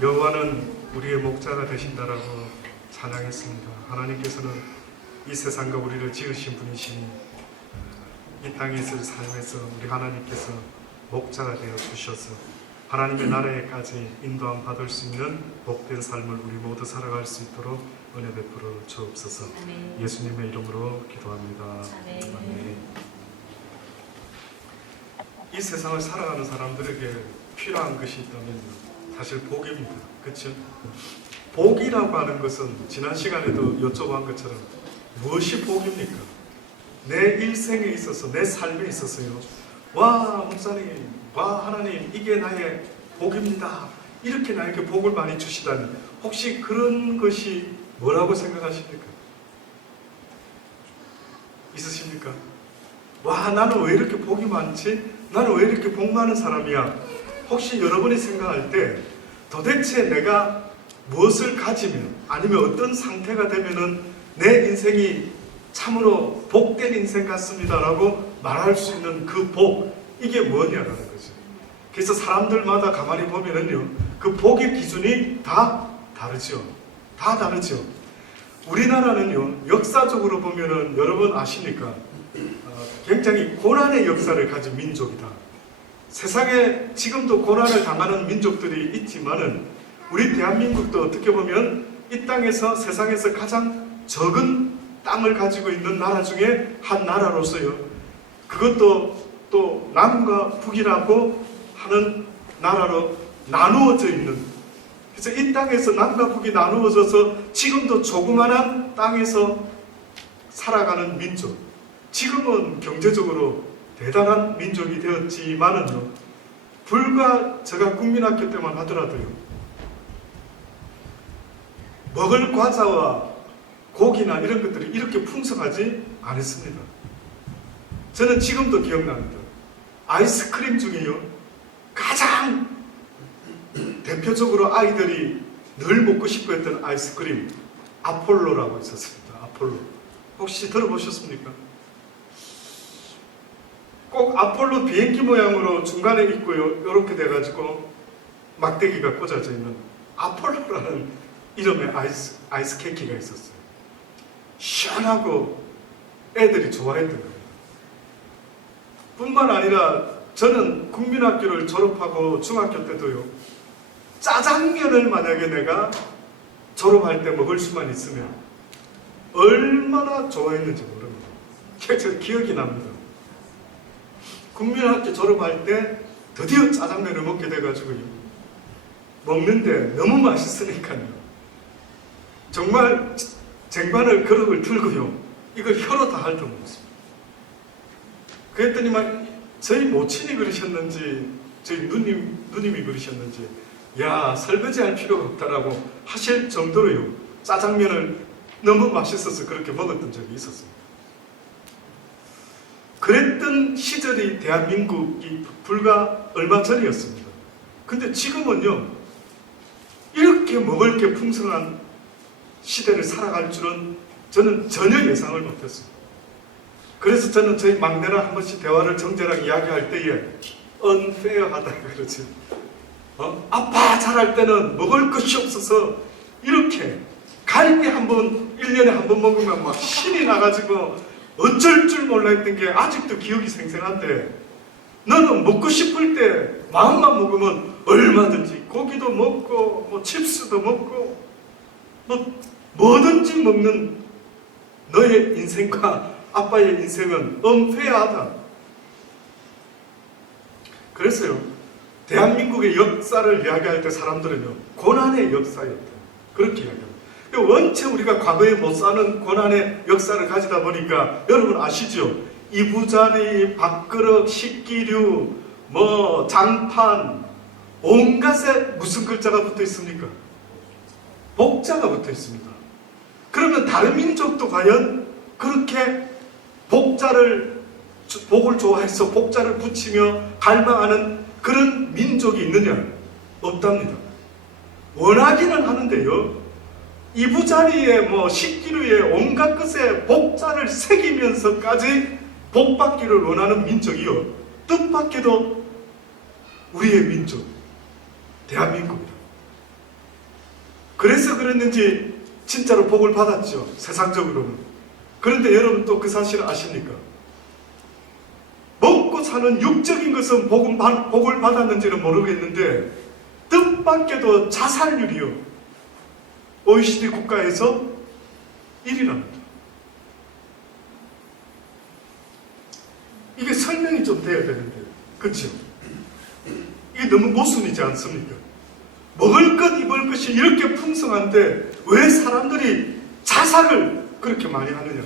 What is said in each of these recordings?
여호와는 우리의 목자가 되신다라고 찬양했습니다. 하나님께서는 이 세상과 우리를 지으신 분이시니 이 땅에 있을 삶에서 우리 하나님께서 목자가 되어 주셔서 하나님의 나라에까지 인도함 받을 수 있는 복된 삶을 우리 모두 살아갈 수 있도록 은혜 베풀어 주옵소서. 아멘. 예수님의 이름으로 기도합니다. 아멘. 아멘. 이 세상을 살아가는 사람들에게 필요한 것이 있다면 사실 복입니다. 그렇죠? 복이라고 하는 것은 지난 시간에도 여쭤본 것처럼 무엇이 복입니까? 내 일생에 있어서, 내 삶에 있어서요. 와, 목사님, 와, 하나님, 이게 나의 복입니다. 이렇게 나에게 복을 많이 주시다니 혹시 그런 것이 뭐라고 생각하십니까? 있으십니까? 와, 나는 왜 이렇게 복이 많지? 나는 왜 이렇게 복 많은 사람이야? 혹시 여러분이 생각할 때 도대체 내가 무엇을 가지면 아니면 어떤 상태가 되면은 내 인생이 참으로 복된 인생 같습니다라고 말할 수 있는 그 복, 이게 뭐냐라는 거죠. 그래서 사람들마다 가만히 보면은요, 그 복의 기준이 다 다르죠. 다 다르죠. 우리나라는요, 역사적으로 보면은 여러분 아십니까? 굉장히 고난의 역사를 가진 민족이다. 세상에 지금도 고난을 당하는 민족들이 있지만은 우리 대한민국도 어떻게 보면 이 땅에서 세상에서 가장 적은 땅을 가지고 있는 나라 중에 한 나라로서요. 그것도 또 남과 북이라고 하는 나라로 나누어져 있는, 그래서 이 땅에서 남과 북이 나누어져서 지금도 조그만한 땅에서 살아가는 민족, 지금은 경제적으로 대단한 민족이 되었지만은요, 불과 제가 국민학교 때만 하더라도요, 먹을 과자와 고기나 이런 것들이 이렇게 풍성하지 않았습니다. 저는 지금도 기억납니다. 아이스크림 중에요, 가장 대표적으로 아이들이 늘 먹고 싶어 했던 아이스크림, 아폴로라고 있었습니다. 아폴로. 혹시 들어보셨습니까? 꼭 아폴로 비행기 모양으로 중간에 있고요, 이렇게 돼가지고 막대기가 꽂아져 있는 아폴로라는 이름의 아이스 케이크가 있었어요. 시원하고 애들이 좋아했던 거예요. 뿐만 아니라 저는 국민학교를 졸업하고 중학교 때도요, 짜장면을 만약에 내가 졸업할 때 먹을 수만 있으면 얼마나 좋아했는지 모릅니다. 제 기억이 납니다. 국민학교 졸업할 때 드디어 짜장면을 먹게 돼가지고요, 먹는데 너무 맛있으니까요, 정말 쟁반을 그릇을 들고요, 이거 혀로 다 핥아 먹었습니다. 그랬더니만 저희 모친이 그러셨는지 저희 누님이 그러셨는지, 야, 설거지할 필요가 없다라고 하실 정도로요, 짜장면을 너무 맛있어서 그렇게 먹었던 적이 있었습니다. 그랬던 시절이 대한민국이 불과 얼마 전이었습니다. 근데 지금은요, 이렇게 먹을 게 풍성한 시대를 살아갈 줄은 저는 전혀 예상을 못했습니다. 그래서 저는 저희 막내랑 한 번씩 대화를 정재랑 이야기할 때에 unfair하다 그러지. 아빠 잘할 때는 먹을 것이 없어서 이렇게 갈비 한 번, 1년에 한 번 먹으면 막 신이 나가지고 어쩔 줄 몰라 했던 게 아직도 기억이 생생한데, 너는 먹고 싶을 때 마음만 먹으면 얼마든지 고기도 먹고 뭐 칩스도 먹고 뭐든지 먹는 너의 인생과 아빠의 인생은 unfair하다. 그래서요, 대한민국의 역사를 이야기할 때 사람들은요, 고난의 역사였다, 그렇게 이야기합니다. 원체 우리가 과거에 못 사는 고난의 역사를 가지다 보니까 여러분 아시죠? 이부자리, 밥그릇, 식기류, 뭐 장판, 온갖에 무슨 글자가 붙어 있습니까? 복자가 붙어 있습니다. 그러면 다른 민족도 과연 그렇게 복을 좋아해서 복자를 붙이며 갈망하는 그런 민족이 있느냐? 없답니다. 원하기는 하는데요, 이부자리에 뭐 식기류에 온갖 것에 복자를 새기면서까지 복받기를 원하는 민족이요, 뜻밖에도 우리의 민족 대한민국이다. 그래서 그랬는지 진짜로 복을 받았죠. 세상적으로는. 그런데 여러분 또 그 사실을 아십니까? 먹고 사는 육적인 것은 복을 받았는지는 모르겠는데 뜻밖에도 자살률이요, OECD 국가에서 1위랍니다. 이게 설명이 좀 돼야 되는데, 그렇죠? 이게 너무 모순이지 않습니까? 먹을 것 입을 것이 이렇게 풍성한데 왜 사람들이 자살을 그렇게 많이 하느냐.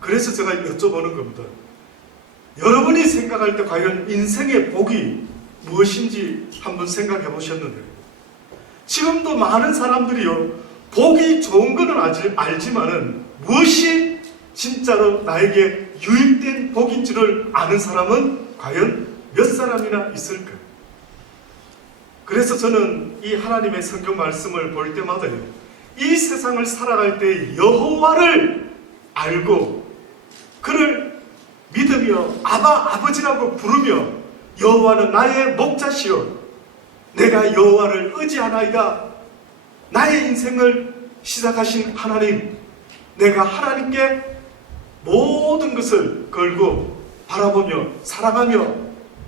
그래서 제가 여쭤보는 겁니다. 여러분이 생각할 때 과연 인생의 복이 무엇인지 한번 생각해 보셨는데, 지금도 많은 사람들이요, 복이 좋은 거는 알지만은 무엇이 진짜로 나에게 유익된 복인지를 아는 사람은 과연 몇 사람이나 있을까? 그래서 저는 이 하나님의 성경 말씀을 볼 때마다요, 이 세상을 살아갈 때 여호와를 알고 그를 믿으며 아버지라고 부르며 여호와는 나의 목자시요 내가 여호와를 의지하나이다. 나의 인생을 시작하신 하나님, 내가 하나님께 모든 것을 걸고 바라보며 사랑하며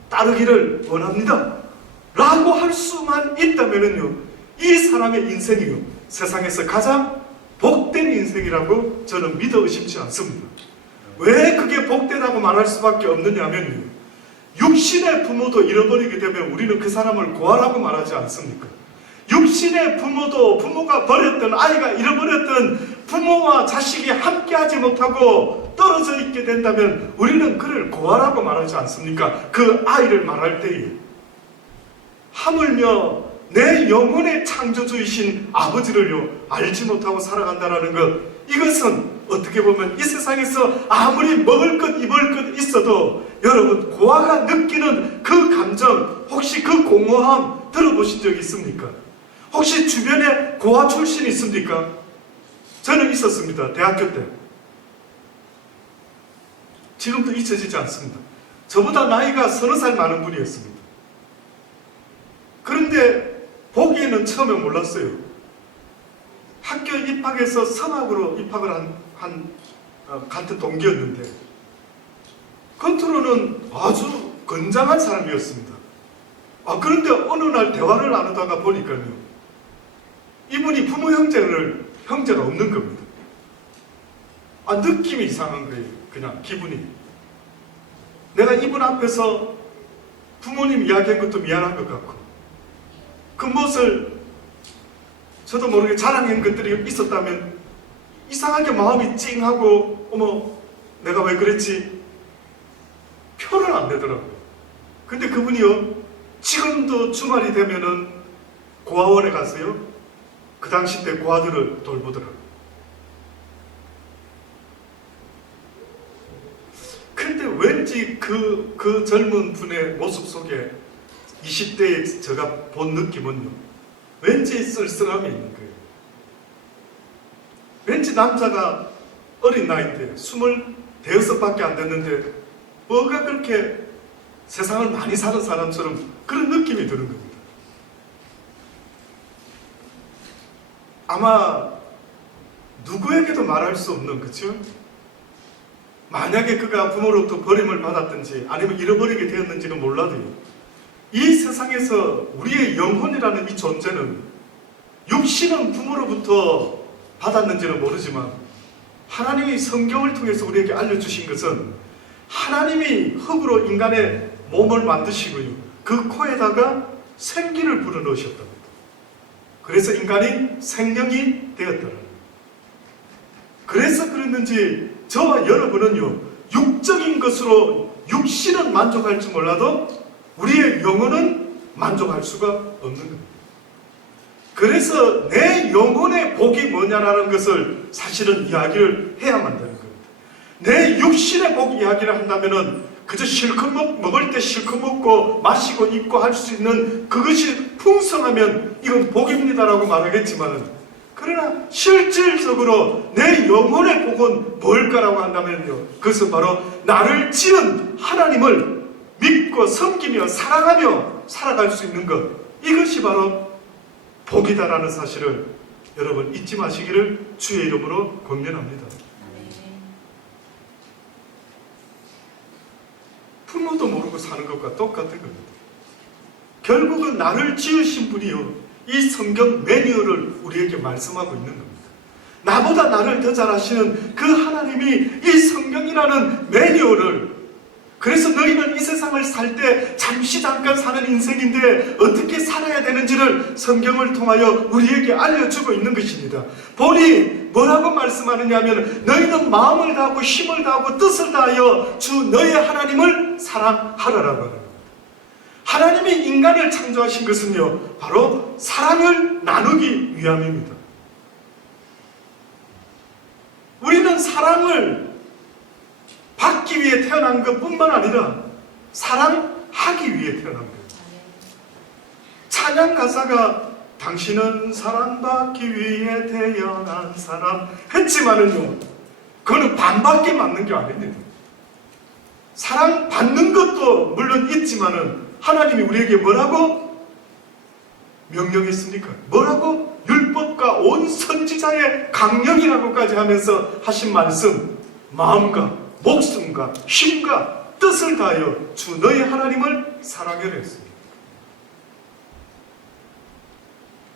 따르기를 원합니다 라고 할 수만 있다면요, 이 사람의 인생이요, 세상에서 가장 복된 인생이라고 저는 믿어 의심치 않습니다. 왜 그게 복되다고 말할 수밖에 없느냐면요, 육신의 부모도 잃어버리게 되면 우리는 그 사람을 고아라고 말하지 않습니까? 육신의 부모도, 부모가 버렸던, 아이가 잃어버렸던 부모와 자식이 함께하지 못하고 떨어져 있게 된다면 우리는 그를 고아라고 말하지 않습니까? 그 아이를 말할 때에 하물며 내 영혼의 창조주이신 아버지를요 알지 못하고 살아간다는 것, 이것은 어떻게 보면 이 세상에서 아무리 먹을 것 입을 것 있어도 여러분 고아가 느끼는 그 감정, 혹시 그 공허함 들어보신 적 있습니까? 혹시 주변에 고아 출신 있습니까? 저는 있었습니다. 대학교 때. 지금도 잊혀지지 않습니다. 저보다 나이가 30살 많은 분이었습니다. 그런데 보기에는 처음에 몰랐어요. 학교 입학해서 성악으로 입학을 같은 동기였는데 겉으로는 아주 건장한 사람이었습니다. 그런데 어느 날 대화를 나누다가 보니까요, 이분이 부모 형제가 없는 겁니다. 느낌이 이상한 거예요. 그냥 기분이. 내가 이분 앞에서 부모님 이야기한 것도 미안한 것 같고, 그 무엇을 저도 모르게 자랑한 것들이 있었다면 이상하게 마음이 찡하고, 어머 내가 왜 그랬지? 표를 안 내더라고요. 근데 그분이요, 지금도 주말이 되면은 고아원에 가서요, 그 당시 때 고아들을 돌보더라고요. 근데 왠지 그 젊은 분의 모습 속에 20대의 제가 본 느낌은요, 왠지 쓸쓸함이 있는 거예요. 왠지 남자가 어린 나이인데 25밖에 안 됐는데 뭐가 그렇게 세상을 많이 사는 사람처럼 그런 느낌이 드는 겁니다. 아마 누구에게도 말할 수 없는, 그렇죠? 만약에 그가 부모로부터 버림을 받았든지 아니면 잃어버리게 되었는지는 몰라도요, 이 세상에서 우리의 영혼이라는 이 존재는, 육신은 부모로부터 받았는지는 모르지만 하나님이 성경을 통해서 우리에게 알려주신 것은 하나님이 흙으로 인간의 몸을 만드시고요, 그 코에다가 생기를 불어넣으셨답니다. 그래서 인간이 생명이 되었더라. 그래서 그랬는지 저와 여러분은요, 육적인 것으로 육신은 만족할지 몰라도 우리의 영혼은 만족할 수가 없는 겁니다. 그래서 내 영혼의 복이 뭐냐라는 것을 사실은 이야기를 해야만 되는 겁니다. 내 육신의 복 이야기를 한다면은 그저 실컷 먹을 때 실컷 먹고 마시고 입고 할 수 있는 그것이 풍성하면 이건 복입니다라고 말하겠지만은, 그러나 실질적으로 내 영혼의 복은 뭘까라고 한다면요, 그것은 바로 나를 지은 하나님을 믿고 섬기며 사랑하며 살아갈 수 있는 것, 이것이 바로 복이다라는 사실을 여러분 잊지 마시기를 주의 이름으로 권면합니다. 부모도 모르고 사는 것과 똑같은 겁니다. 결국은 나를 지으신 분이요, 이 성경 매뉴얼을 우리에게 말씀하고 있는 겁니다. 나보다 나를 더 잘 아시는 그 하나님이 이 성경이라는 매뉴얼을, 그래서 너희는 이 세상을 살 때 잠시 잠깐 사는 인생인데 어떻게 살아야 되는지를 성경을 통하여 우리에게 알려주고 있는 것입니다. 본이 뭐라고 말씀하느냐 하면, 너희는 마음을 다하고 힘을 다하고 뜻을 다하여 주 너희 하나님을 사랑하라라고 하는 겁니다. 하나님이 인간을 창조하신 것은요, 바로 사랑을 나누기 위함입니다. 우리는 사랑을 받기 위해 태어난 것뿐만 아니라 사랑하기 위해 태어난 거예요. 찬양 가사가 당신은 사랑받기 위해 태어난 사람 했지만은요, 그거는 반밖에 맞는 게 아닙니다. 사랑받는 것도 물론 있지만은 하나님이 우리에게 뭐라고 명령했습니까? 뭐라고? 율법과 온 선지자의 강령이라고까지 하면서 하신 말씀, 마음과 목숨과 힘과 뜻을 다하여 주 너희 하나님을 사랑하라 했습니다.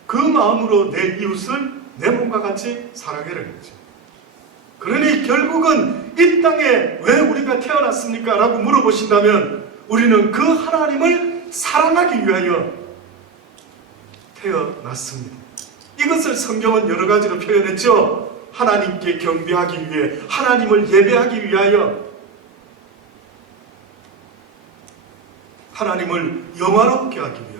그 마음으로 내 이웃을 내 몸과 같이 사랑하라 했죠. 그러니 결국은 이 땅에 왜 우리가 태어났습니까? 라고 물어보신다면 우리는 그 하나님을 사랑하기 위하여 태어났습니다. 이것을 성경은 여러 가지로 표현했죠. 하나님께 경배하기 위해, 하나님을 예배하기 위하여, 하나님을 영화롭게 하기 위하여.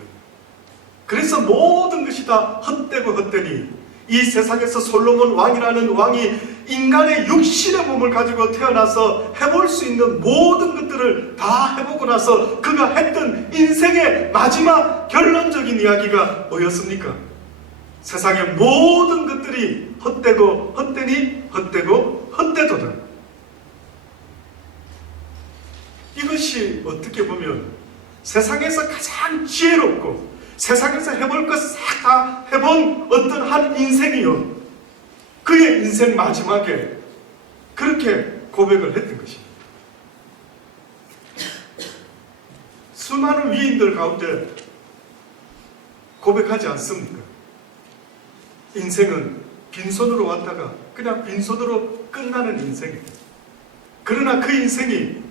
그래서 모든 것이 다 헛되고 헛되니 이 세상에서 솔로몬 왕이라는 왕이 인간의 육신의 몸을 가지고 태어나서 해볼 수 있는 모든 것들을 다 해보고 나서 그가 했던 인생의 마지막 결론적인 이야기가 뭐였습니까? 세상의 모든 것들이 헛되고 헛되니 헛되고 헛되도다. 이것이 어떻게 보면 세상에서 가장 지혜롭고 세상에서 해볼 것 싹 다 해본 어떤 한 인생이요, 그의 인생 마지막에 그렇게 고백을 했던 것입니다. 수많은 위인들 가운데 고백하지 않습니까? 인생은 빈손으로 왔다가 그냥 빈손으로 끝나는 인생입니다. 그러나 그 인생이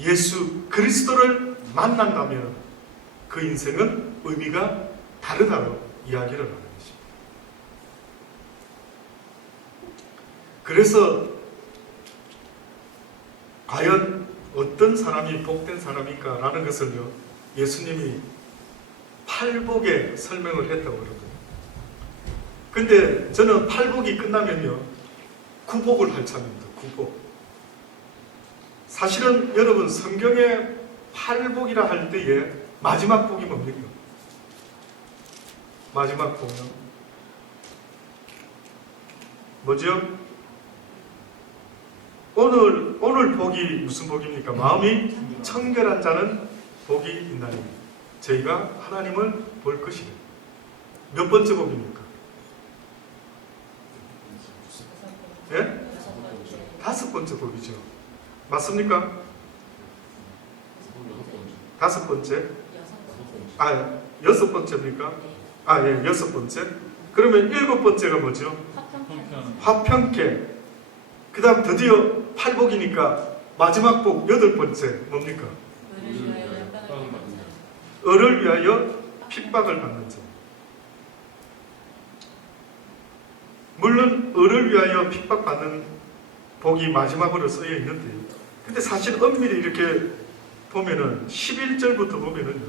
예수 그리스도를 만난다면 그 인생은 의미가 다르다고 이야기를 하는 것입니다. 그래서 과연 어떤 사람이 복된 사람일까 라는 것을요, 예수님이 팔복에 설명을 했다고 그러거든요. 근데 저는 팔복이 끝나면요, 구복을 할 참입니다. 구복. 사실은 여러분 성경에 팔복이라 할 때에 마지막 복이 뭡니까? 마지막 복은 뭐죠? 오늘 복이 무슨 복입니까? 마음이 청결한 자는 복이 있나니 저희가 하나님을 볼 것이다. 몇 번째 복입니까? 예? 5번째 복이죠. 맞습니까? 5번째? 6번째입니까? 예, 6번째. 그러면 7번째가 뭐죠? 화평케. 그 다음 드디어 팔복이니까 마지막 복 8번째 뭡니까? 을을 위하여 핍박을 받는 자. 물론 을을 위하여 핍박받는 복이 마지막으로 쓰여 있는데요. 근데 사실 엄밀히 이렇게 보면은 11절부터 보면은요,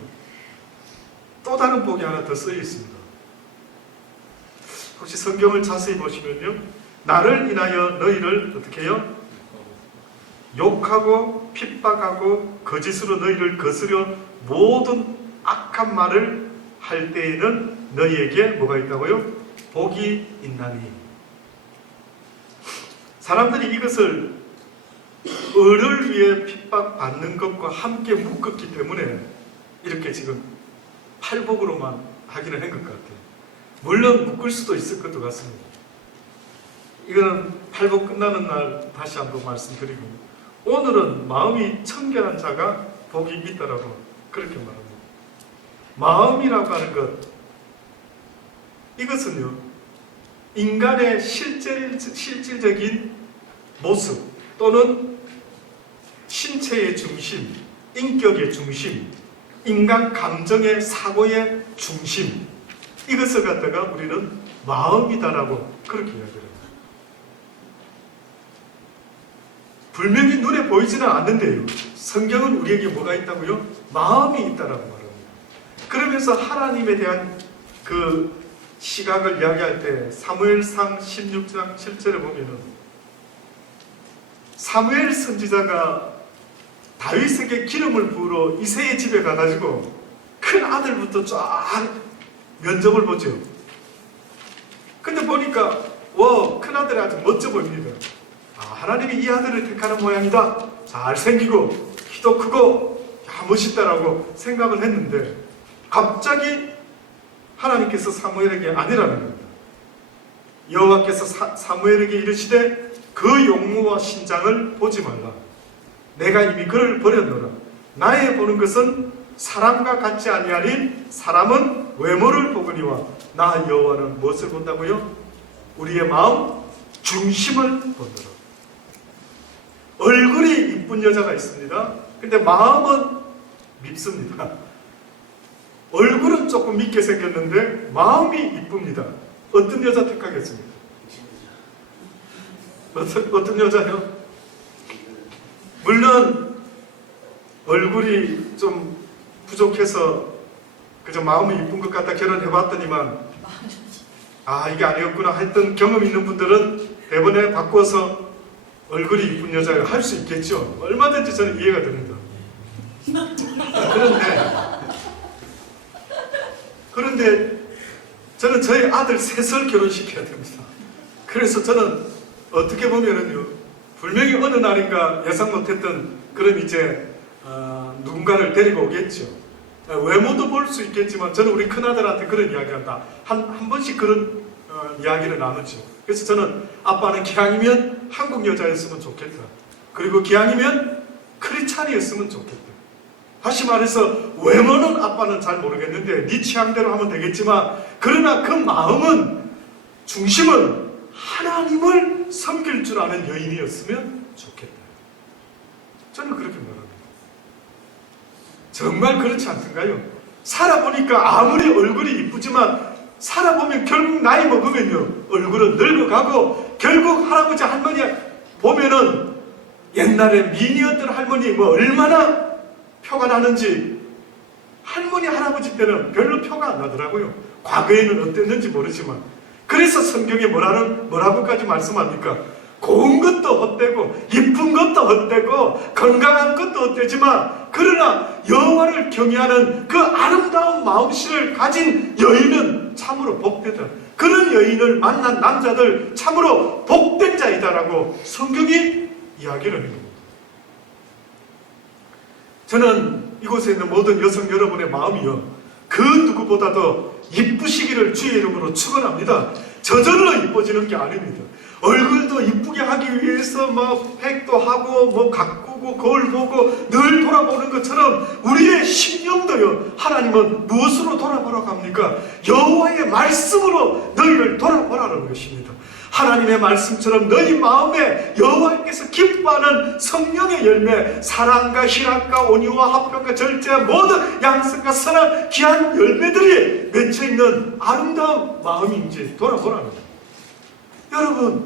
또 다른 복이 하나 더 쓰여 있습니다. 혹시 성경을 자세히 보시면요, 나를 인하여 너희를 어떻게 해요? 욕하고 핍박하고 거짓으로 너희를 거스려 모든 악한 말을 할 때에는 너희에게 뭐가 있다고요? 복이 있나니. 사람들이 이것을 을을 위해 핍박받는 것과 함께 묶었기 때문에 이렇게 지금 팔복으로만 하기는 한 것 같아요. 물론 묶을 수도 있을 것도 같습니다. 이거는 팔복 끝나는 날 다시 한번 말씀드리고, 오늘은 마음이 청결한 자가 복이 있다라고 그렇게 말합니다. 마음이라고 하는 것, 이것은요, 인간의 실질적인 모습 또는 신체의 중심, 인격의 중심, 인간 감정의 사고의 중심, 이것을 갖다가 우리는 마음이다라고 그렇게 이야기를 합니다. 분명히 눈에 보이지는 않는데요, 성경은 우리에게 뭐가 있다고요? 마음이 있다라고 말합니다. 그러면서 하나님에 대한 그 시각을 이야기할 때 사무엘상 16장 7절에 보면은 사무엘 선지자가 다윗에게 기름을 부으러 이새의 집에 가가지고 큰 아들부터 쫙 면접을 보죠. 근데 보니까 와, 큰 아들이 아주 멋져 보입니다. 아, 하나님이 이 아들을 택하는 모양이다. 잘생기고 키도 크고 야, 멋있다라고 생각을 했는데 갑자기 하나님께서 사무엘에게 아니라는 겁니다. 여호와께서 사무엘에게 이르시되 그 용모와 신장을 보지 말라. 내가 이미 그를 버렸노라. 나의 보는 것은 사람과 같지 아니하니 사람은 외모를 보거니와 나 여호와는 무엇을 본다고요? 우리의 마음 중심을 보노라. 얼굴이 이쁜 여자가 있습니다. 근데 마음은 밉습니다. 얼굴은 조금 밉게 생겼는데 마음이 이쁩니다. 어떤 여자 택하겠습니까? 어떤 여자요? 물론 얼굴이 좀 부족해서 그저 마음이 이쁜 것 같다 결혼해봤더니만 아, 이게 아니었구나 했던 경험 있는 분들은 대번에 바꿔서 얼굴이 이쁜 여자를 할 수 있겠죠. 얼마든지 저는 이해가 됩니다. 그런데 저는 저희 아들 셋을 결혼시켜야 됩니다. 그래서 저는 어떻게 보면은요, 분명히 어느 날인가 예상 못했던 그런 이제 누군가를 데리고 오겠죠. 외모도 볼 수 있겠지만 저는 우리 큰아들한테 그런 이야기한다. 한 번씩 그런 이야기를 나누죠. 그래서 저는 아빠는 기왕이면 한국 여자였으면 좋겠다. 그리고 기왕이면 크리스찬이었으면 좋겠다. 다시 말해서 외모는 아빠는 잘 모르겠는데 네 취향대로 하면 되겠지만 그러나 그 마음은 중심은 하나님을 섬길 줄 아는 여인이었으면 좋겠다. 저는 그렇게 말합니다. 정말 그렇지 않던가요? 살아보니까 아무리 얼굴이 이쁘지만 살아보면 결국 나이 먹으면요 얼굴은 늙어가고 결국 할아버지 할머니 보면은 옛날에 미니였던 할머니 뭐 얼마나 표가 나는지 할머니 할아버지 때는 별로 표가 안 나더라고요. 과거에는 어땠는지 모르지만 그래서 성경에 뭐라고까지 말씀합니까? 고운 것도 헛되고 이쁜 것도 헛되고 건강한 것도 헛되지만 그러나 여호와를 경외하는 그 아름다운 마음씨를 가진 여인은 참으로 복되다. 그런 여인을 만난 남자들 참으로 복된 자이다라고 성경이 이야기를 합니다. 저는 이곳에 있는 모든 여성 여러분의 마음이요 그 누구보다도 이쁘시기를 주의 이름으로 축원합니다. 저절로 이뻐지는 게 아닙니다. 얼굴도 이쁘게 하기 위해서 뭐 팩도 하고 뭐 가꾸고 거울 보고 늘 돌아보는 것처럼 우리의 심령도요 하나님은 무엇으로 돌아보라고 합니까? 여호와의 말씀으로 너희를 돌아보라는 것입니다. 하나님의 말씀처럼 너희 마음에 여호와께서 기뻐하는 성령의 열매, 사랑과 희락과 온유와 합감과 절제와 모든 양성과 선한 귀한 열매들이 맺혀있는 아름다운 마음인지 돌아보라는 거예요. 여러분,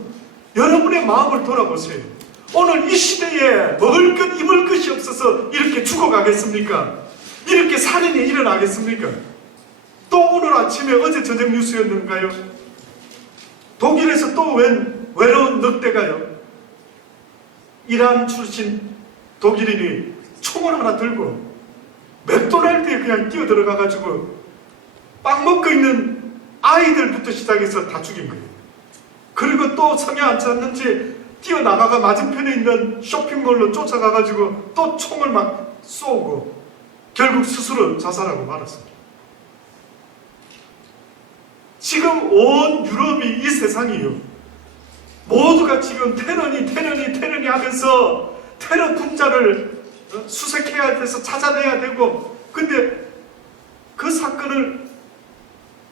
여러분의 마음을 돌아보세요. 오늘 이 시대에 먹을 것 입을 것이 없어서 이렇게 죽어가겠습니까? 이렇게 살인이 일어나겠습니까? 또 오늘 아침에 어제 저녁 뉴스였는가요? 독일에서 또 웬 외로운 늑대가요 이란 출신 독일인이 총을 하나 들고 맥도날드에 그냥 뛰어들어가가지고 빵 먹고 있는 아이들부터 시작해서 다 죽인 거예요. 그리고 또 성에 앉지 않는지 뛰어나가가 맞은편에 있는 쇼핑몰로 쫓아가가지고 또 총을 막 쏘고 결국 스스로 자살하고 말았습니다. 지금 온 유럽이 이 세상이요. 모두가 지금 테러니 하면서 테러 분자를 수색해야 돼서 찾아내야 되고, 근데 그 사건을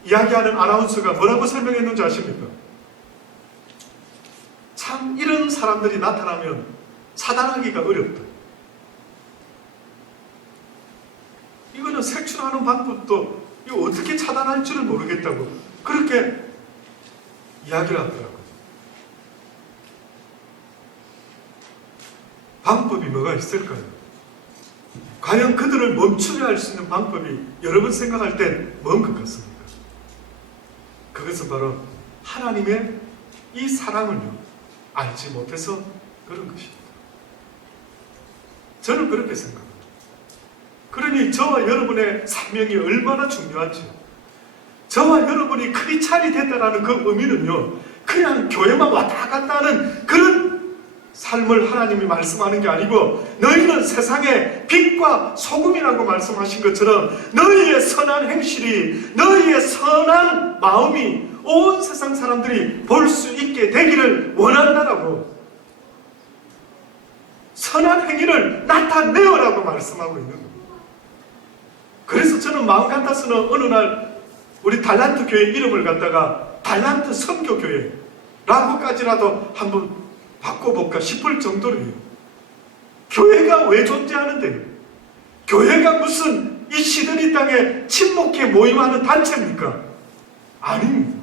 이야기하는 아나운서가 뭐라고 설명했는지 아십니까? 참 이런 사람들이 나타나면 차단하기가 어렵다. 이거는 색출하는 방법도 이거 어떻게 차단할 줄을 모르겠다고 그렇게 이야기를 하더라고요. 방법이 뭐가 있을까요? 과연 그들을 멈추게 할 수 있는 방법이 여러분 생각할 땐 뭔 것 같습니까? 그것은 바로 하나님의 이 사랑을요, 알지 못해서 그런 것입니다. 저는 그렇게 생각합니다. 그러니 저와 여러분의 사명이 얼마나 중요한지, 저와 여러분이 크리스찬이 됐다라는 그 의미는요, 그냥 교회만 왔다 갔다 하는 그런 삶을 하나님이 말씀하는 게 아니고, 너희는 세상의 빛과 소금이라고 말씀하신 것처럼 너희의 선한 행실이, 너희의 선한 마음이 온 세상 사람들이 볼 수 있게 되기를 원한다라고, 선한 행위를 나타내어라고 말씀하고 있는 겁니다. 그래서 저는 마음 같아서는 어느 날 우리 달란트 교회 이름을 갖다가 달란트 선교교회라고까지라도 한번 바꿔볼까 싶을 정도로요. 교회가 왜 존재하는데요? 교회가 무슨 이 시드니 땅에 침묵해 모임하는 단체입니까? 아닙니다.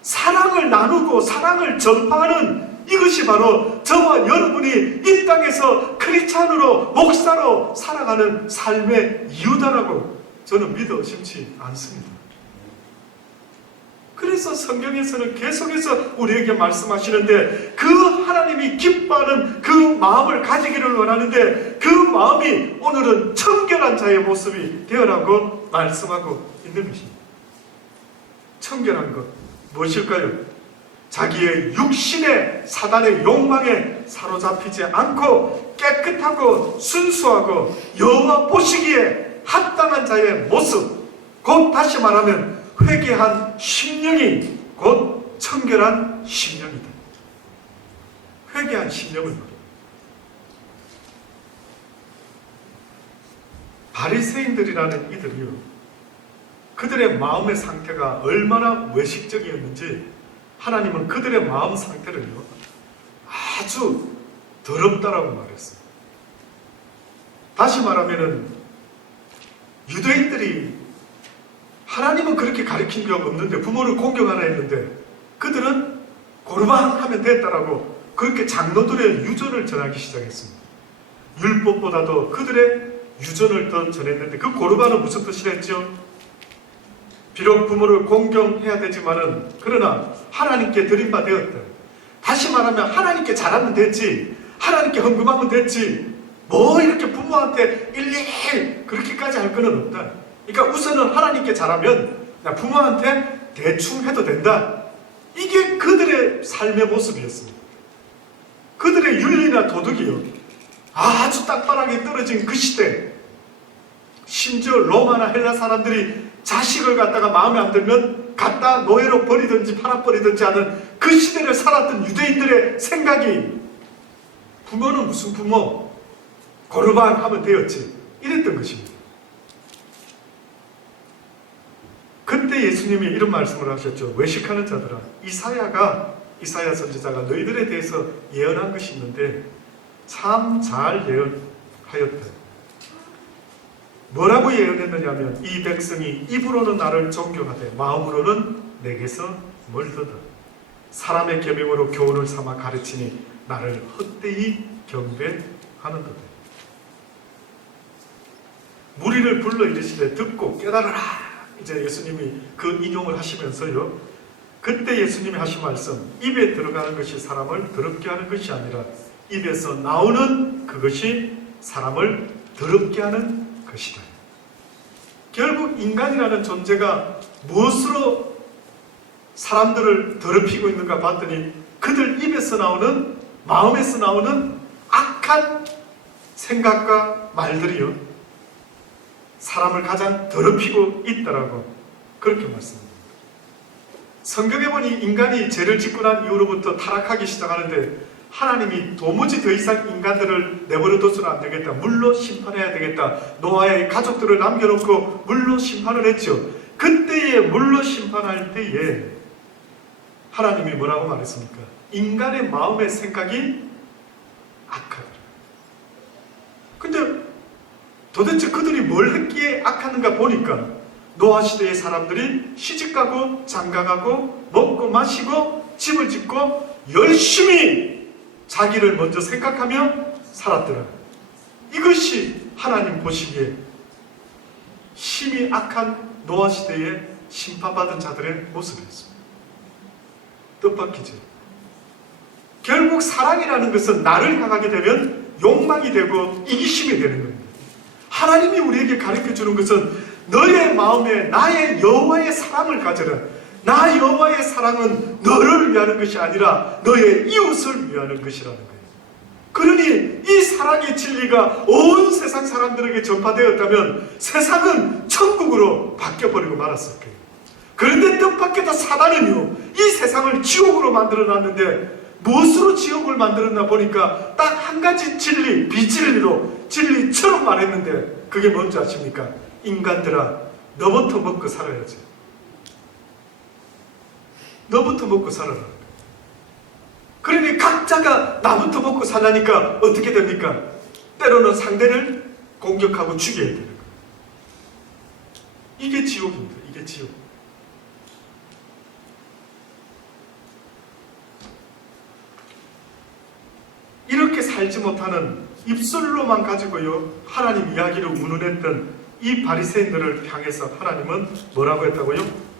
사랑을 나누고 사랑을 전파하는 이것이 바로 저와 여러분이 이 땅에서 크리스찬으로 목사로 살아가는 삶의 이유다라고 저는 믿어 의심치 않습니다. 그래서 성경에서는 계속해서 우리에게 말씀하시는데, 그 하나님이 기뻐하는 그 마음을 가지기를 원하는데, 그 마음이 오늘은 청결한 자의 모습이 되어라고 말씀하고 있는 것입니다. 청결한 것 무엇일까요? 자기의 육신의 사단의 욕망에 사로잡히지 않고 깨끗하고 순수하고 여호와 보시기에 합당한 자의 모습, 곧 다시 말하면 회개한 심령이 곧 청결한 심령이다. 회개한 심령을 말합니다. 바리새인들이라는 이들이요, 그들의 마음의 상태가 얼마나 외식적이었는지 하나님은 그들의 마음 상태를요 아주 더럽다라고 말했어요. 다시 말하면은 유대인들이 하나님은 그렇게 가르친 적 없는데, 부모를 공경하라 했는데 그들은 고르반 하면 됐다라고 그렇게 장로들의 유전을 전하기 시작했습니다. 율법보다도 그들의 유전을 더 전했는데, 그 고르반은 무슨 뜻이라 했죠? 비록 부모를 공경해야 되지만은 그러나 하나님께 드린 바 되었다. 다시 말하면 하나님께 잘하면 됐지, 하나님께 헌금하면 됐지, 뭐 이렇게 부모한테 일일이 그렇게까지 할 거는 없다. 그러니까 우선은 하나님께 잘하면 부모한테 대충 해도 된다. 이게 그들의 삶의 모습이었습니다. 그들의 윤리나 도덕이요 아주 땅바닥에 떨어진 그 시대, 심지어 로마나 헬라 사람들이 자식을 갖다가 마음에 안 들면 갖다 노예로 버리든지 팔아버리든지 하는 그 시대를 살았던 유대인들의 생각이, 부모는 무슨 부모, 고르반 하면 되었지, 이랬던 것입니다. 그때 예수님이 이런 말씀을 하셨죠. 외식하는 자들아, 이사야 선지자가 너희들에 대해서 예언한 것이 있는데 참 잘 예언하였다. 뭐라고 예언했느냐면, 이 백성이 입으로는 나를 존경하되 마음으로는 내게서 멀더다. 사람의 계명으로 교훈을 삼아 가르치니 나를 헛되이 경배하는도다. 무리를 불러 이르시되 듣고 깨달으라. 이제 예수님이 그 인용을 하시면서요, 그때 예수님이 하신 말씀, 입에 들어가는 것이 사람을 더럽게 하는 것이 아니라 입에서 나오는 그것이 사람을 더럽게 하는 것이다. 결국 인간이라는 존재가 무엇으로 사람들을 더럽히고 있는가 봤더니 그들 입에서 나오는, 마음에서 나오는 악한 생각과 말들이요 사람을 가장 더럽히고 있다라고 그렇게 말씀합니다. 성경에 보니 인간이 죄를 짓고 난 이후로부터 타락하기 시작하는데 하나님이 도무지 더 이상 인간들을 내버려 둬서는 안 되겠다. 물로 심판해야 되겠다. 노아의 가족들을 남겨놓고 물로 심판을 했죠. 그때에 물로 심판할 때에 하나님이 뭐라고 말했습니까? 인간의 마음의 생각이 악하더라. 근데 도대체 그들이 뭘 했기에 악하는가 보니까 노아 시대의 사람들이 시집가고 장가가고 먹고 마시고 집을 짓고 열심히 자기를 먼저 생각하며 살았더라. 이것이 하나님 보시기에 심히 악한 노아 시대에 심판받은 자들의 모습이었습니다. 뜻밖이죠. 결국 사랑이라는 것은 나를 향하게 되면 욕망이 되고 이기심이 되는 겁니다. 하나님이 우리에게 가르쳐주는 것은 너의 마음에 나의 여호와의 사랑을 가져라. 나 여호와의 사랑은 너를 위하는 것이 아니라 너의 이웃을 위하는 것이라는 거예요. 그러니 이 사랑의 진리가 온 세상 사람들에게 전파되었다면 세상은 천국으로 바뀌어버리고 말았을 거예요. 그런데 뜻밖에도 사단은요, 이 세상을 지옥으로 만들어놨는데 무엇으로 지옥을 만들었나 보니까 딱 한 가지 진리, 비진리로 진리처럼 말했는데 그게 뭔지 아십니까? 인간들아, 너부터 먹고 살아야지. 너부터 먹고 살아라. 그러니 각자가 나부터 먹고 살라니까 어떻게 됩니까? 때로는 상대를 공격하고 죽여야 되는 거예요. 이게 지옥입니다. 이게 지옥. 이렇게 살지 못하는 입술로만 가지고요 하나님 이야기를 운운했던 이 바리새인들을 향해서 하나님은 뭐라고 했다고요?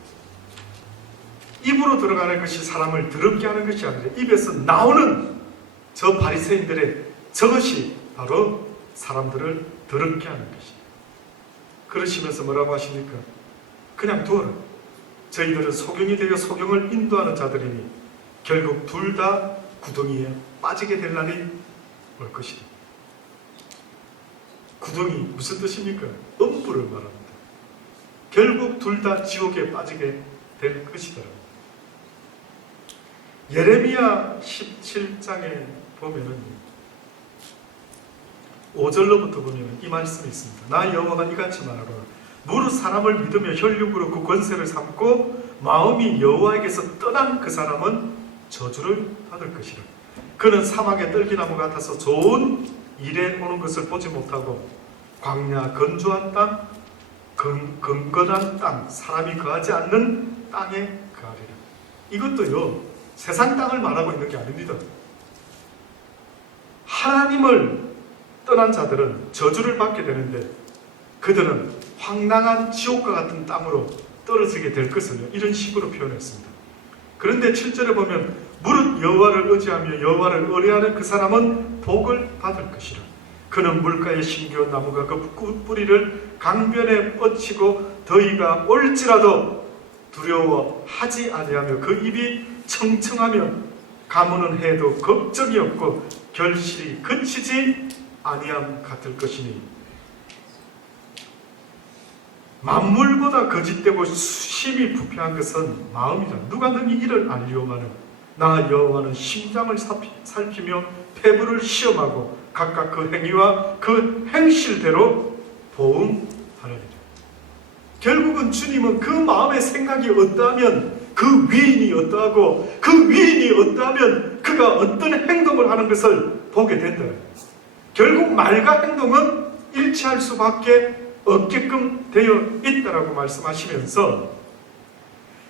입으로 들어가는 것이 사람을 더럽게 하는 것이 아니라 입에서 나오는 저 바리새인들의 저것이 바로 사람들을 더럽게 하는 것이에요. 그러시면서 뭐라고 하십니까? 그냥 두어라. 저희들은 소경이 되어 소경을 인도하는 자들이니 결국 둘 다 구덩이에 빠지게 될 날이 올 것이다. 구덩이 무슨 뜻입니까? 음부를 말합니다. 결국 둘 다 지옥에 빠지게 될 것이다. 예레미야 17장에 보면은 5절로부터 보면 이 말씀이 있습니다. 나 여호와가 이같이 말하노라. 무릇 사람을 믿으며 혈육으로 그 권세를 삼고 마음이 여호와에게서 떠난 그 사람은 저주를 받을 것이라. 그는 사막의 떨기나무 같아서 좋은 일에 오는 것을 보지 못하고 광야 건조한 땅, 건건한 땅, 사람이 거하지 않는 땅에 거하리라. 이것도요 세상 땅을 말하고 있는 게 아닙니다. 하나님을 떠난 자들은 저주를 받게 되는데 그들은 황량한 지옥과 같은 땅으로 떨어지게 될 것을 이런 식으로 표현했습니다. 그런데 7절에 보면 무릇 여호와를 의지하며 여호와를 의뢰하는 그 사람은 복을 받을 것이라. 그는 물가에 심겨 나무가 그 뿌리를 강변에 뻗치고 더위가 올지라도 두려워하지 아니하며 그 입이 청청하며 가무는 해도 걱정이 없고 결실이 그치지 아니함 같을 것이니 만물보다 거짓되고 심히 부패한 것은 마음이라. 누가 능히 이를 알리오마는 나 여호와는 심장을 살피며 폐부를 시험하고 각각 그 행위와 그 행실대로 보응하느니라. 결국은 주님은 그 마음의 생각이 어떠하면 그 위인이 어떠하고 그 위인이 어떠하면 그가 어떤 행동을 하는 것을 보게 된다. 결국 말과 행동은 일치할 수밖에 없게끔 되어 있다라고 말씀하시면서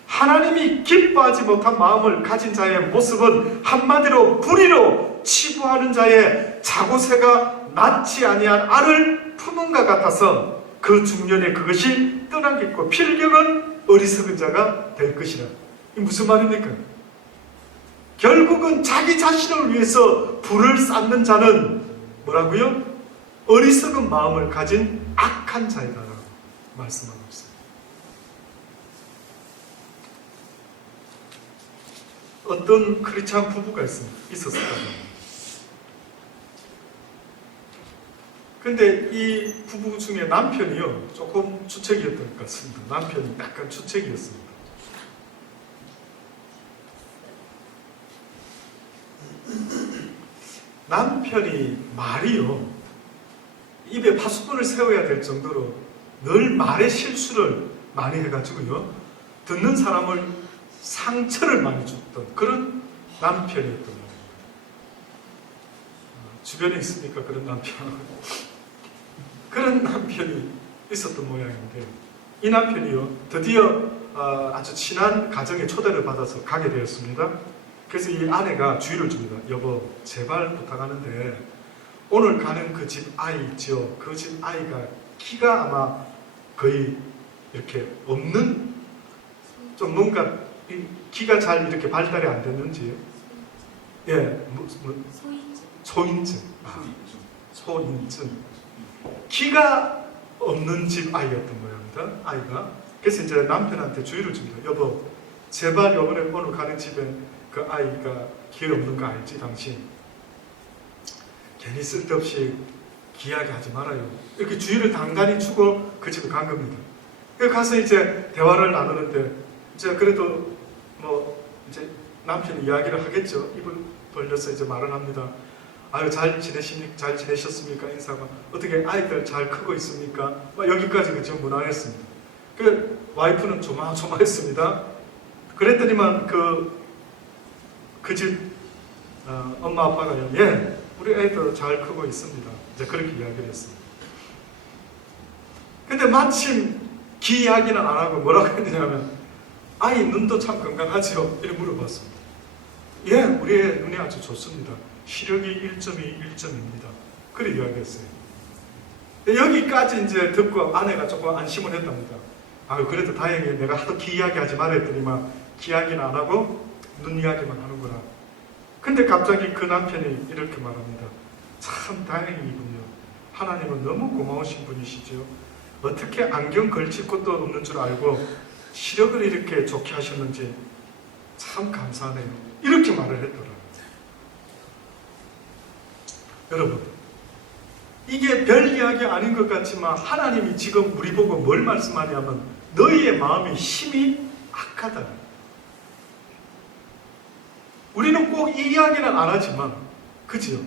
하나님이 기뻐하지 못한 마음을 가진 자의 모습은 한마디로 불의로 치부하는 자의 자고새가 낳지 아니한 알을 품은 것 같아서 그 중년에 그것이 떠나겠고 필경은 어리석은 자가 될 것이라. 이 무슨 말입니까? 결국은 자기 자신을 위해서 불을 쌓는 자는 뭐라고요? 어리석은 마음을 가진 악한 자이다라고 말씀하고 있습니다. 어떤 크리스찬 부부가 있었을 거예요. 근데 이 부부 중에 남편이요 조금 주책이었던 것 같습니다. 남편이 약간 주책이었습니다. 남편이 말이요, 입에 파수꾼을 세워야 될 정도로 늘 말의 실수를 많이 해가지고요, 듣는 사람을 상처를 많이 줬던 그런 남편이었던 거예요. 주변에 있습니까? 그런 남편. 그런 남편이 있었던 모양인데, 이 남편이요, 드디어 아주 친한 가정에 초대를 받아서 가게 되었습니다. 그래서 이 아내가 주의를 줍니다. 여보, 제발 부탁하는데 오늘 가는 그 집 아이 있죠? 그 집 아이가 키가 아마 거의 이렇게 없는, 좀 뭔가 키가 잘 이렇게 발달이 안 됐는지, 예, 소인증. 소인증. 키가 없는 집 아이였던 모양입니다. 아이가. 그래서 이제 남편한테 주의를 줍니다. 여보, 제발 이번에 오늘 가는 집에 그 아이가 키 없는 거 알지, 당신? 괜히 쓸데없이 기이하게 하지 말아요. 이렇게 주의를 단단히 주고 그 집에 간 겁니다. 가서 이제 대화를 나누는데, 이제 그래도 뭐 이제 남편이 이야기를 하겠죠. 입을 벌려서 이제 말을 합니다. 아유, 잘 지내셨습니까? 인사가. 어떻게 아이들 잘 크고 있습니까? 여기까지 그 지금 무난했습니다. 그 와이프는 조마조마했습니다. 그랬더니만 그 집 엄마 아빠가요, 예, 우리 애들 잘 크고 있습니다. 이제 그렇게 이야기를 했습니다. 근데 마침 기 이야기는 안 하고 뭐라고 했느냐면, 아이 눈도 참 건강하죠? 이렇게 물어봤습니다. 예, 우리 애 눈이 아주 좋습니다. 시력이 1.2, 1점입니다. 그렇게 이야기했어요. 여기까지 이제 듣고 아내가 조금 안심을 했답니다. 아유, 그래도 다행히 내가 하도 기 이야기 하지 말라 했더니만 기 이야기는 안 하고 눈 이야기만 하는구나. 근데 갑자기 그 남편이 이렇게 말합니다. 참 다행이군요. 하나님은 너무 고마우신 분이시죠. 어떻게 안경 걸칠 것도 없는 줄 알고 시력을 이렇게 좋게 하셨는지 참 감사하네요. 이렇게 말을 했더라고요. 여러분, 이게 별 이야기 아닌 것 같지만 하나님이 지금 우리 보고 뭘 말씀하냐면, 너희의 마음이 힘이 악하다. 우리는 꼭 이 이야기는 안 하지만, 그죠?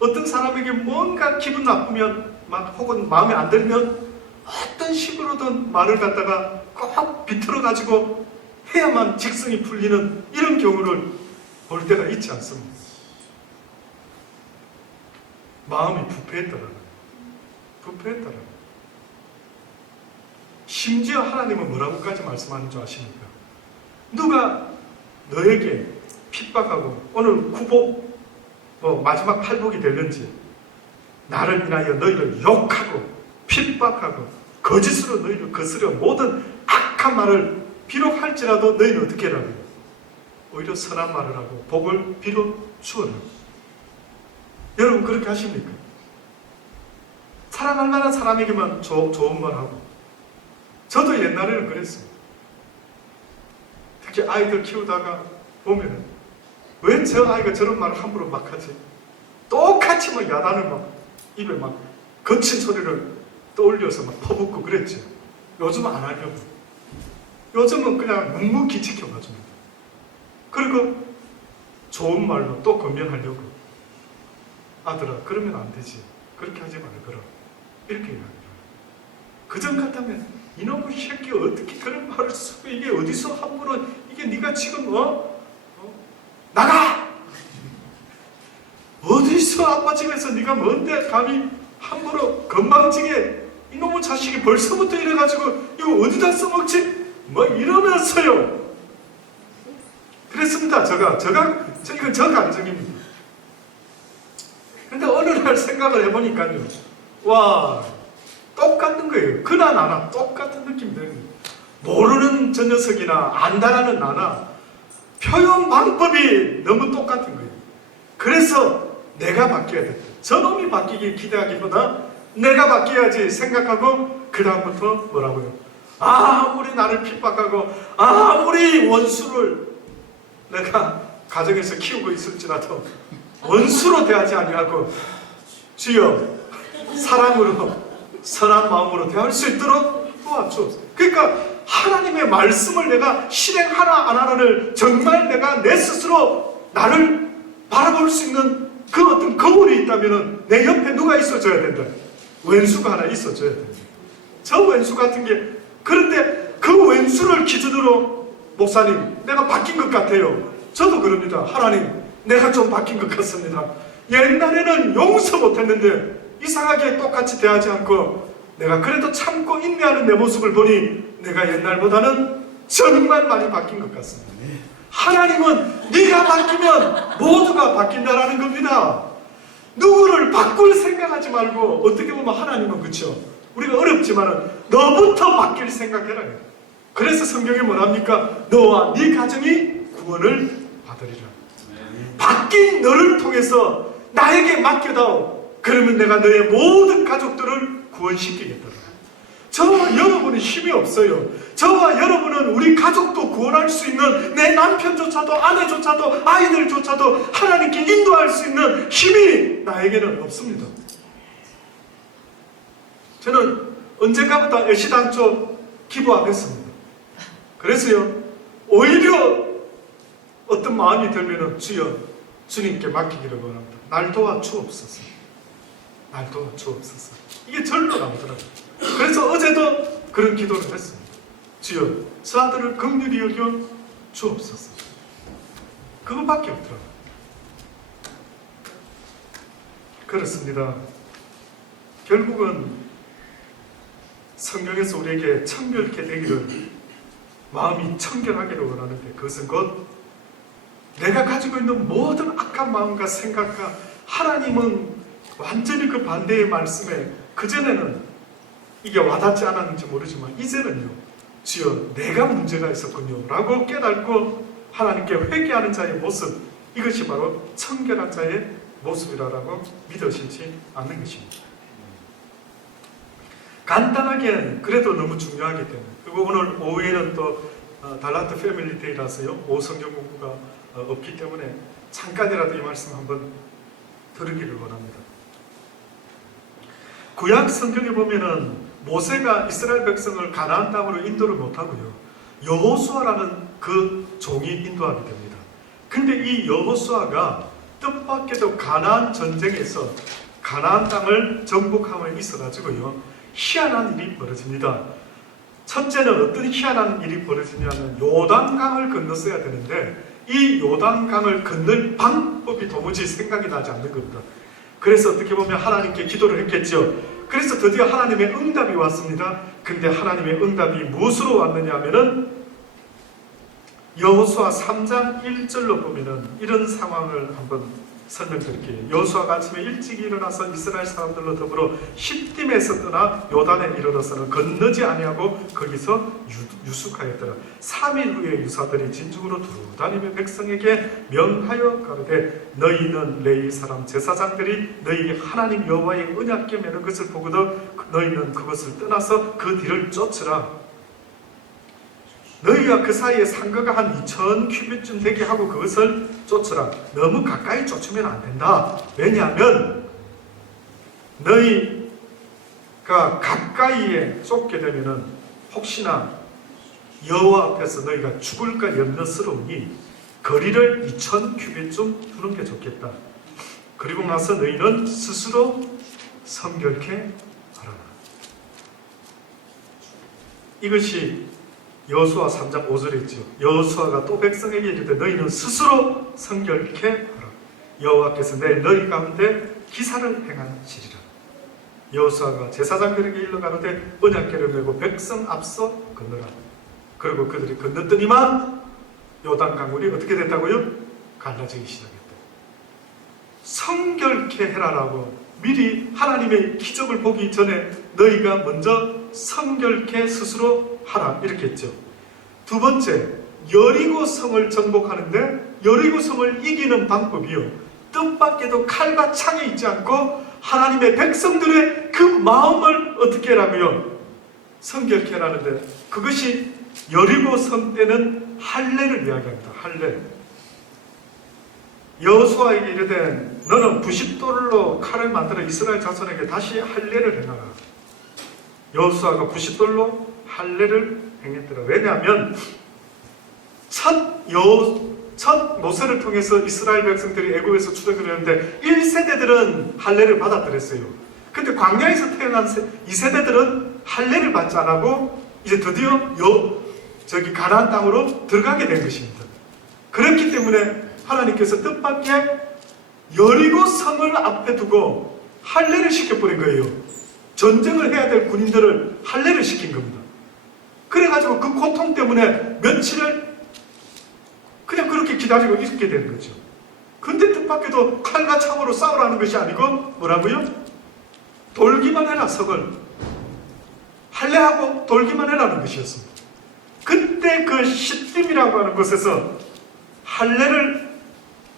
어떤 사람에게 뭔가 기분 나쁘면, 혹은 마음에 안 들면 어떤 식으로든 말을 갖다가 꼭 비틀어가지고 해야만 직성이 풀리는 이런 경우를 볼 때가 있지 않습니까? 마음이 부패했더라고요. 부패했더라고요. 심지어 하나님은 뭐라고까지 말씀하는 줄 아십니까? 누가 너에게 핍박하고 오늘 구복, 마지막 팔복이 될는지 나를 인하여 너희를 욕하고 핍박하고 거짓으로 너희를 거스려 모든 악한 말을 비록 할지라도 너희는 어떻게 하라고요? 오히려 선한 말을 하고 복을 빌어 주어라. 여러분 그렇게 하십니까? 사랑할 만한 사람에게만 좋은 말 하고. 저도 옛날에는 그랬어요. 특히 아이들 키우다가 보면은 왜 저 아이가 저런 말을 함부로 막 하지? 똑같이 막 야단을 막 입에 막 거친 소리를 떠올려서 막 퍼붓고 그랬죠. 요즘은 안 하려고. 요즘은 그냥 묵묵히 지켜봐줍니다. 그리고 좋은 말로 또 건면하려고. 아들아, 그러면 안 되지. 그렇게 하지 말거라. 이렇게 이야기해요. 그전 같다면 이놈의 새끼 어떻게 그런 말을 쓰고, 이게 어디서 함부로, 이게 네가 지금 나가! 어디서 아빠 집에서 네가 뭔데 감히 함부로 건방지게 이놈의 자식이 벌써부터 이래가지고 이거 어디다 써먹지? 뭐 이러면서요. 그랬습니다. 이건 저 감정입니다. 근데 어느 날 생각을 해보니까요, 와, 똑같은 거예요. 그나 나나 똑같은 느낌이 드는 거예요. 모르는 저 녀석이나 안다라는 나나 표현 방법이 너무 똑같은 거예요. 그래서 내가 바뀌어야 된다. 저놈이 바뀌길 기대하기보다 내가 바뀌어야지 생각하고 그 다음부터 뭐라고요? 아무리 나를 핍박하고 아무리 원수를 내가 가정에서 키우고 있을지라도 원수로 대하지 아니하고 주여 사랑으로 선한 마음으로 대할 수 있도록 도와주옵소서. 그러니까 하나님의 말씀을 내가 실행하나 안 하나를 정말 내가 내 스스로 나를 바라볼 수 있는 그 어떤 거울이 있다면 내 옆에 누가 있어줘야 된다. 왼수가 하나 있어줘야 된다. 저 왼수 같은 게, 그런데 그 왼수를 기준으로 목사님 내가 바뀐 것 같아요. 저도 그럽니다. 하나님 내가 좀 바뀐 것 같습니다. 옛날에는 용서 못했는데 이상하게 똑같이 대하지 않고 내가 그래도 참고 인내하는 내 모습을 보니 내가 옛날보다는 정말 많이 바뀐 것 같습니다. 하나님은 네가 바뀌면 모두가 바뀐다라는 겁니다. 누구를 바꿀 생각하지 말고, 어떻게 보면 하나님은 그렇죠. 우리가 어렵지만은 너부터 바뀔 생각해라. 그래서 성경이 뭐랍니까? 너와 네 가정이 구원을 받으리라. 바뀐 너를 통해서 나에게 맡겨다오. 그러면 내가 너의 모든 가족들을 구원시키겠다. 저와 여러분은 힘이 없어요. 저와 여러분은 우리 가족도 구원할 수 있는, 내 남편조차도 아내조차도 아이들조차도 하나님께 인도할 수 있는 힘이 나에게는 없습니다. 저는 언젠가부터 애시당초 기도 안 했습니다. 그래서요, 오히려 어떤 마음이 들면은 주여 주님께 맡기기를 원합니다. 날 도와주옵소서. 날 도와주옵소서. 이게 절로 나오더라고요. 그래서 어제도 그런 기도를 했습니다. 주여 저 아들을 긍휼히 여겨 주옵소서. 그것밖에 없더라고요. 그렇습니다. 결국은 성경에서 우리에게 청결케 되기를, 마음이 청결하기를 원하는데, 그것은 곧 내가 가지고 있는 모든 악한 마음과 생각과, 하나님은 완전히 그 반대의 말씀에 그전에는 이게 와닿지 않았는지 모르지만 이제는요, 주여 내가 문제가 있었군요 라고 깨닫고 하나님께 회개하는 자의 모습, 이것이 바로 청결한 자의 모습이라고 믿으시지 않는 것입니다. 간단하게 그래도 너무 중요하기 때문에, 그리고 오늘 오후에는 또 달란트 패밀리 데이라서요, 오후 성경 공부가 없기 때문에 잠깐이라도 이 말씀 한번 들으기를 원합니다. 구약 성경에 보면은 모세가 이스라엘 백성을 가나안 땅으로 인도를 못하고요, 여호수아라는 그 종이 인도하게 됩니다. 근데 이 여호수아가 뜻밖에도 가나안 전쟁에서 가나안 땅을 정복함에 있어가지고요, 희한한 일이 벌어집니다. 첫째는 어떤 희한한 일이 벌어지냐면, 요단강을 건넜어야 되는데 이 요단강을 건널 방법이 도무지 생각이 나지 않는 겁니다. 그래서 어떻게 보면 하나님께 기도를 했겠죠. 그래서 드디어 하나님의 응답이 왔습니다. 근데 하나님의 응답이 무엇으로 왔느냐 하면은 여호수아 3장 1절로 보면은 이런 상황을 한번 설명드릴게요. 여호수아가 아침에 일찍 일어나서 이스라엘 사람들로 더불어 시딤에서 떠나 요단에 이르러서는 건너지 아니하고 거기서 유숙하였더라. 3일 후에 유사들이 진중으로 두루 다니며 백성에게 명하여 가로되, 너희는 레위 사람 제사장들이 너희 하나님 여호와의 언약궤 매는 것을 보거든 너희는 그것을 떠나서 그 뒤를 쫓으라. 너희가 그 사이에 상거가 한 2000 큐빗쯤 되게 하고 그것을 쫓으라. 너무 가까이 쫓으면 안 된다. 왜냐하면 너희가 가까이에 쫓게 되면은 혹시나 여호와 앞에서 너희가 죽을까 염려스러우니 거리를 2000 큐빗쯤 두는 게 좋겠다. 그리고 나서 너희는 스스로 성결케 하라. 이것이 여호수아 3장 5절에 있죠. 여호수아가 또 백성에게 이르되, 너희는 스스로 성결케 하라. 여호와께서 내일 너희 가운데 기사를 행하시리라. 여호수아가 제사장들에게 일러 가로되, 언약궤를 메고 백성 앞서 건너라. 그리고 그들이 건넜더니만 요단 강물이 어떻게 됐다고요? 갈라지기 시작했다. 성결케 해라라고 미리 하나님의 기적을 보기 전에 너희가 먼저 성결케 스스로 하라 이렇게 했죠. 두 번째, 여리고 성을 정복하는데 여리고 성을 이기는 방법이요, 뜻밖에도 칼과 창이 있지 않고 하나님의 백성들의 그 마음을 어떻게 하라고요? 성결케 하라는데, 그것이 여리고 성 때는 할례를 이야기합니다. 할례. 여호수아에게 이르되, 너는 부싯돌로 칼을 만들어 이스라엘 자손에게 다시 할례를 행하라. 여호수아가 부싯돌로 할례를 행했더라. 왜냐하면 첫 첫 모세를 통해서 이스라엘 백성들이 애굽에서 출애굽을 했는데 1세대들은 할례를 받았더랬어요. 근데 광야에서 태어난 2세대들은 할례를 받지 않고 이제 드디어 가나안 땅으로 들어가게 된 것입니다. 그렇기 때문에 하나님께서 뜻밖의 여리고 성을 앞에 두고 할례를 시켜버린 거예요. 전쟁을 해야 될 군인들을 할례를 시킨 겁니다. 그래가지고 그 고통 때문에 며칠을 그냥 그렇게 기다리고 있게 되는 거죠. 근데 뜻밖에도 칼과 창으로 싸우라는 것이 아니고 뭐라고요? 돌기만 해라, 성을. 할례하고 돌기만 해라는 것이었습니다. 그때 그 시딤이라고 하는 곳에서 할례를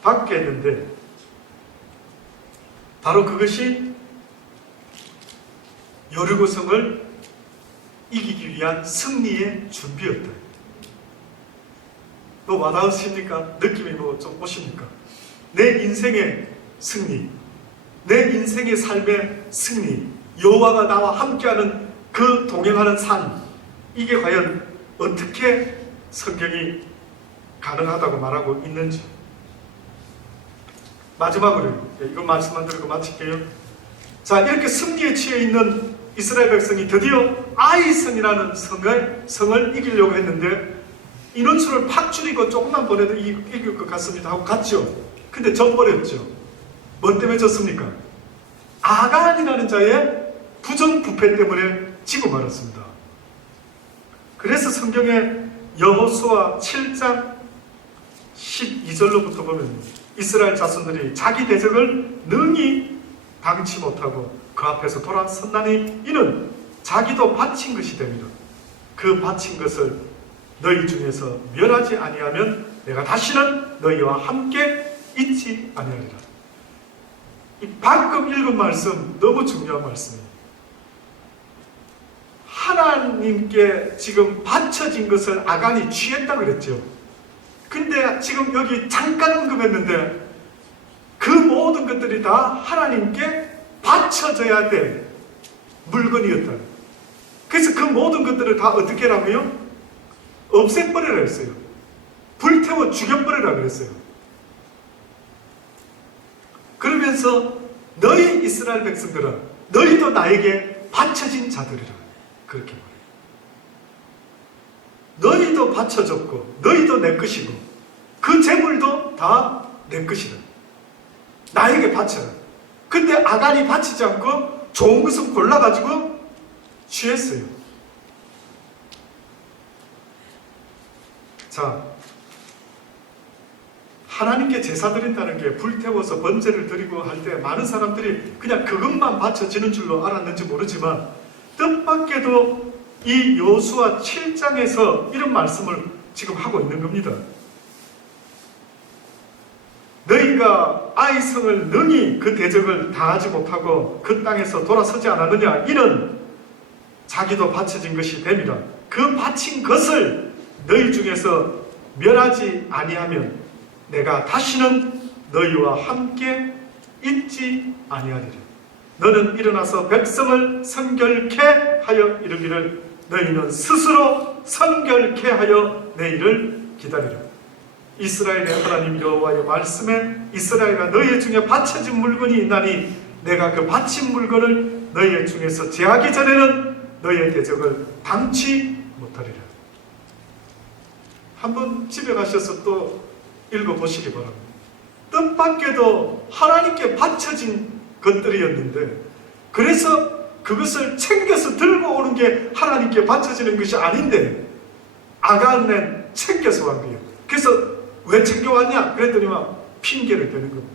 받게 했는데 바로 그것이 여리고성을 이기기 위한 승리의 준비였다. 뭐 와닿으십니까? 느낌이 뭐 좀 오십니까? 내 인생의 승리, 내 인생의 삶의 승리, 여호와가 나와 함께하는 그 동행하는 삶, 이게 과연 어떻게 성경이 가능하다고 말하고 있는지. 마지막으로 이거 말씀만 드리고 마칠게요. 자, 이렇게 승리에 취해 있는 이스라엘 백성이 드디어 아이성이라는 성을 이기려고 했는데 인원수를 팍 줄이고 조금만 보내도 이길 것 같습니다 하고 갔죠. 근데 져버렸죠. 뭐 때문에 졌습니까? 아간이라는 자의 부정부패 때문에 지고 말았습니다. 그래서 성경에 여호수아 7장 12절로부터 보면 이스라엘 자손들이 자기 대적을 능히 당치 못하고 그 앞에서 돌아섰나니 이는 자기도 바친 것이 됩니다. 그 바친 것을 너희 중에서 멸하지 아니하면 내가 다시는 너희와 함께 있지 아니하리라. 이 방금 읽은 말씀 너무 중요한 말씀입니다. 하나님께 지금 바쳐진 것을 아간이 취했다 그랬죠. 근데 지금 여기 잠깐 언급했는데 그 모든 것들이 다 하나님께 바쳐져야 될 물건이었다. 그래서 그 모든 것들을 다 어떻게 하라고요? 없애버리라 했어요. 불태워 죽여버리라 그랬어요. 그러면서 너희 이스라엘 백성들아 너희도 나에게 바쳐진 자들이라 그렇게 말해요. 너희도 바쳐졌고 너희도 내 것이고 그 재물도 다 내 것이다. 나에게 바쳐라. 근데 아간이 바치지 않고 좋은 것을 골라가지고 취했어요. 자, 하나님께 제사 드린다는 게 불태워서 번제를 드리고 할 때 많은 사람들이 그냥 그것만 바쳐지는 줄로 알았는지 모르지만 뜻밖에도 이 여호수아 7장에서 이런 말씀을 지금 하고 있는 겁니다. 너희가 아이성을 능히 그 대적을 당하지 못하고 그 땅에서 돌아서지 않았느냐 이는 자기도 바쳐진 것이 됨이라. 그 바친 것을 너희 중에서 멸하지 아니하면 내가 다시는 너희와 함께 있지 아니하리라. 너는 일어나서 백성을 성결케 하여 이르기를 너희는 스스로 성결케 하여 내 일을 기다리라. 이스라엘의 하나님 여호와의 말씀에 이스라엘아 너희 중에 바쳐진 물건이 있나니 내가 그 바친 물건을 너희 중에서 제하기 전에는 너희의 대적을 당치 못하리라. 한번 집에 가셔서 또 읽어보시기 바랍니다. 뜻밖에도 하나님께 바쳐진 것들이었는데 그래서 그것을 챙겨서 들고 오는 게 하나님께 바쳐지는 것이 아닌데 아간은 챙겨서 간 거예요. 그래서 왜 챙겨왔냐? 그랬더니 막 핑계를 대는 겁니다.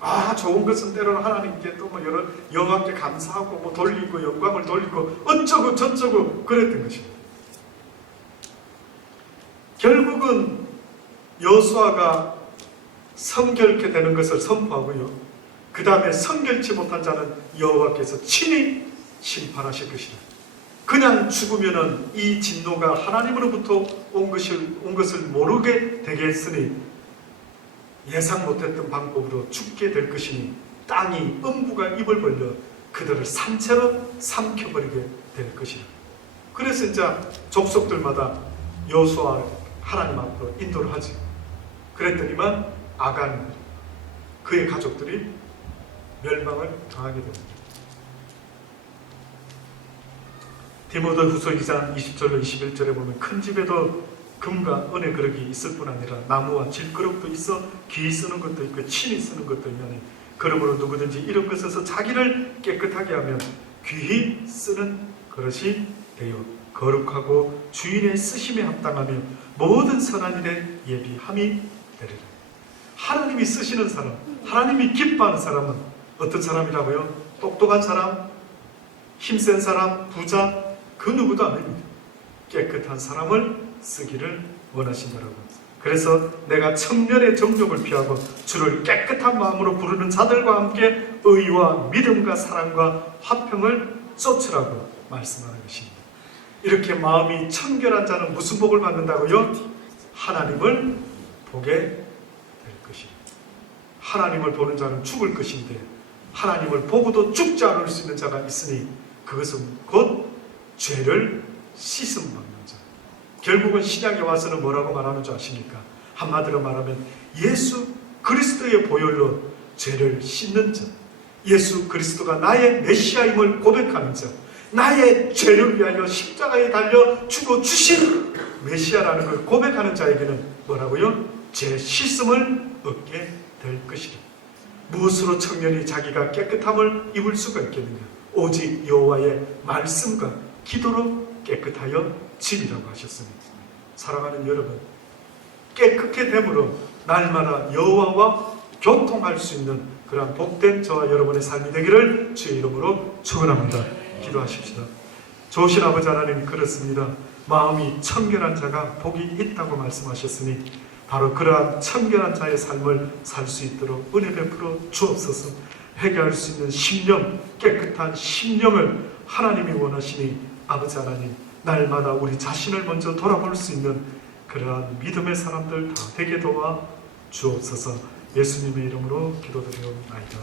아, 좋은 것은 때로는 하나님께 또 뭐 여러 영광께 감사하고 뭐 돌리고 영광을 돌리고 어쩌고 저쩌고 그랬던 것입니다. 결국은 여호수아가 성결케 되는 것을 선포하고요. 그 다음에 성결치 못한 자는 여호와께서 친히 심판하실 것이다. 그냥 죽으면은 이 진노가 하나님으로부터 온 것을 모르게 되게 했으니 예상 못했던 방법으로 죽게 될 것이니 땅이 음부가 입을 벌려 그들을 산채로 삼켜버리게 될 것이다. 그래서 이제 족속들마다 여호수아 하나님 앞으로 인도를 하지. 그랬더니만 아간 그의 가족들이 멸망을 당하게 됩니다. 디모데후서 2장 20절로 21절에 보면 큰 집에도 금과 은의 그릇이 있을 뿐 아니라 나무와 질그릇도 있어 귀 쓰는 것도 있고 친히 쓰는 것도 있나니 그러므로 누구든지 이런 것에서 자기를 깨끗하게 하면 귀히 쓰는 그릇이 되어 거룩하고 주인의 쓰심에 합당하며 모든 선한 일에 예비함이 되리라. 하나님이 쓰시는 사람, 하나님이 기뻐하는 사람은 어떤 사람이라고요? 똑똑한 사람, 힘센 사람, 부자, 그 누구도 아닙니다. 깨끗한 사람을 쓰기를 원하신다라고 합니다. 그래서 내가 청년의 정욕을 피하고 주를 깨끗한 마음으로 부르는 자들과 함께 의와 믿음과 사랑과 화평을 쫓으라고 말씀하는 것입니다. 이렇게 마음이 청결한 자는 무슨 복을 받는다고요? 하나님을 보게 될 것입니다. 하나님을 보는 자는 죽을 것인데 하나님을 보고도 죽지 않을 수 있는 자가 있으니 그것은 곧 죄를 씻음 받는 자. 결국은 신약에 와서는 뭐라고 말하는 줄 아십니까? 한마디로 말하면 예수 그리스도의 보혈로 죄를 씻는 자, 예수 그리스도가 나의 메시아임을 고백하는 자, 나의 죄를 위하여 십자가에 달려 죽어 주신 메시아라는 걸 고백하는 자에게는 뭐라고요? 죄 씻음을 얻게 될 것이다. 무엇으로 청년이 자기가 깨끗함을 입을 수가 있겠느냐? 오직 여호와의 말씀과 기도로 깨끗하여 지리라고 하셨습니다. 사랑하는 여러분, 깨끗게 됨으로 날마다 여호와와 교통할 수 있는 그러한 복된 저와 여러분의 삶이 되기를 주의 이름으로 축원합니다. 기도하십시다. 좋으신 아버지 하나님, 그렇습니다. 마음이 청결한 자가 복이 있다고 말씀하셨으니 바로 그러한 청결한 자의 삶을 살 수 있도록 은혜 베풀어 주옵소서. 회개할 수 있는 심령, 깨끗한 심령을 하나님이 원하시니 아버지 하나님, 날마다 우리 자신을 먼저 돌아볼 수 있는 그러한 믿음의 사람들 다 되게 도와 주옵소서. 예수님의 이름으로 기도드리옵나이다.